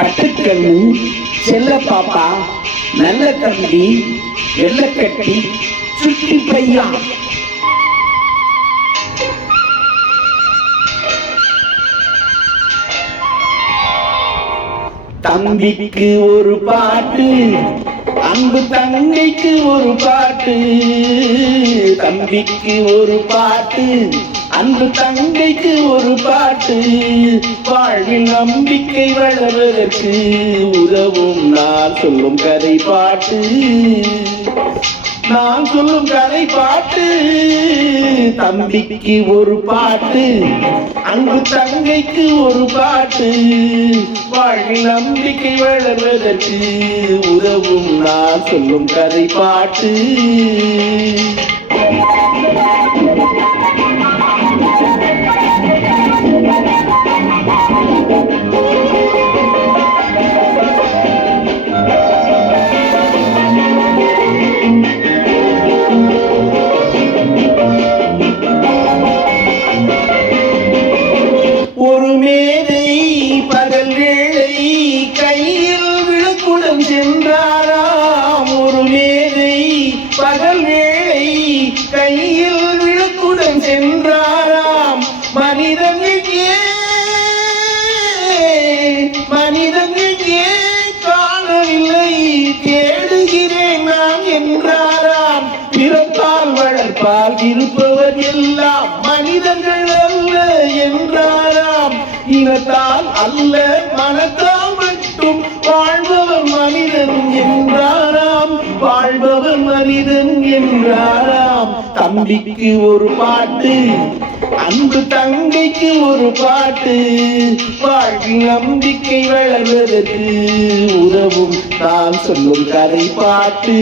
பட்டுக்கண்ணு செல்ல பாப்பா நல்ல தம்பி வெள்ளக்கட்டி சுட்டி பையா. தம்பிக்கு ஒரு பாட்டு. அன்பு தங்கைக்கு ஒரு பாட்டு தம்பிக்கு ஒரு பாட்டு அன்பு தங்கைக்கு ஒரு பாட்டு. வாழ்வில் நம்பிக்கை வளர்வதற்கு உதவும் நான் சொல்லும் கதை பாட்டு நான் சொல்லும் கதை பாட்டு தம்பிக்கு ஒரு பாட்டு அங்கு தங்கைக்கு ஒரு பாட்டு. வாழ்வில் நம்பிக்கை வளர்வதற்கு உதவும் நான் சொல்லும் கதை பாட்டு கையில் விளக்குடன் சென்றாராம். மனிதன் எங்கே? மனிதன் எங்கே? காணவில்லை. தேடுகிறேன் நான் என்றாராம். பிறப்பால் வளர்ப்பால் இருப்பவர் எல்லாம் மனிதர்கள் அல்ல என்றாராம். இனத்தால் அல்ல மனத்தால் மட்டும் வாழ்பவர் மனிதன் என்றாராம். வாழ்பவர் மனிதன் என்றார் தம்பிக்கு ஒரு பாட்டு அன்பு தங்கைக்கு ஒரு பாட்டு. வாழ்வில் நம்பிக்கை வளர்வதற்கு உறவும் நான் சொல்லும் கதை பாட்டு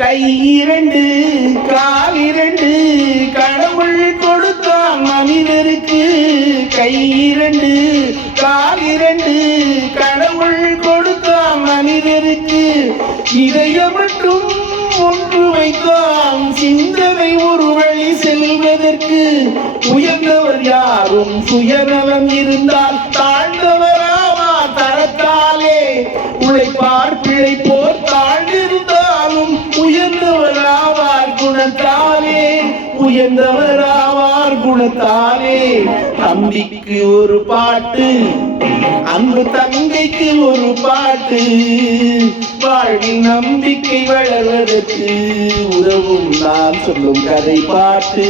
கை இரண்டு கால் இரண்டு கடவுள் கொடுத்தான் மனிதருக்கு. கை இரண்டு கால் இரண்டு கடவுள் கொடுத்தான் மனிதருக்கு. இதயம் மட்டும் ஒன்று வைத்தான் சிந்தனை ஒரு வழி செல்வதற்கு. உயர்ந்தவர் யாரும் சுயநலம் இருந்தால் குணத்தாலே உயர்ந்தவராவார் குணத்தாலே தம்பிக்கு ஒரு பாட்டு அன்பு தங்கைக்கு ஒரு பாட்டு. வாழ்வில் நம்பிக்கை வளர்வதற்கு உதவும் நான் சொல்லும் கதை பாட்டு